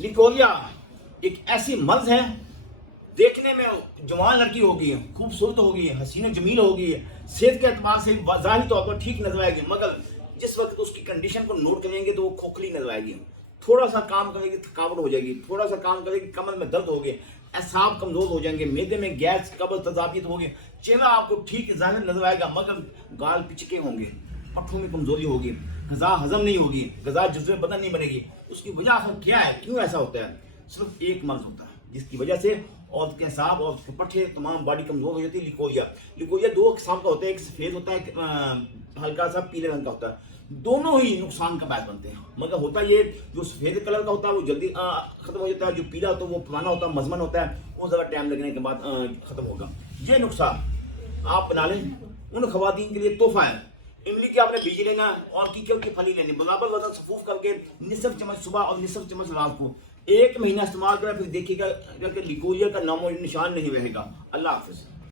Leucorrhoea एक ऐसी मर्ज है, देखने में जवान लड़की होगी, खूबसूरत होगी, हसीन जमील होगी, सेहत के एतबार से ज़ाहिरी तौर पर ठीक नजर आएगी, मगर जिस वक्त उसकी कंडीशन को नोट करेंगे तो वो खोखली नजर आएगी। थोड़ा सा काम करेगी थकावट हो जाएगी, थोड़ा सा काम करेगी कमर में दर्द होगी, एसाब कमजोर हो जाएंगे, मैदे में गैस कब्ज तजाबियत होगी, चेहरा आपको ठीक जाहिर नजर आएगा मगर गाल पिचके होंगे, पट्ठों में कमजोरी होगी, गजा हजम नहीं होगी, गजा जुज़्व बदन नहीं बनेगी। उसकी वजह आखिर क्या है, क्यों ऐसा होता है? सिर्फ एक मर्ज होता है जिसकी वजह से औरत के एसाब और पट्टे तमाम बॉडी कमजोर हो जाती है। लिकोरिया दो किस्म का होता है, एक सफेद होता है, हल्का सा पीले रंग का होता है। दोनों ही नुकसान का बायस बनते हैं, मगर होता ये जो सफेद कलर का होता है वो जल्दी खत्म हो जाता है, जो पीला होता है वो पुराना होता है, मजमन होता है, वो ज़्यादा टाइम लगने के बाद खत्म होगा। ये नुस्खा आप बना लें, उन खवातीन के लिए तोहफा है। इमली की आपने बीज लेना और कीचड़ की फली लेनी, बराबर वजन सफूफ करके निसफ चम्मच सुबह और निसफ चम्मच रात को 1 महीना इस्तेमाल करें, फिर देखिएगा कि लिकोरिया का नामो निशान नहीं रहेगा। अल्लाह हाफिज़।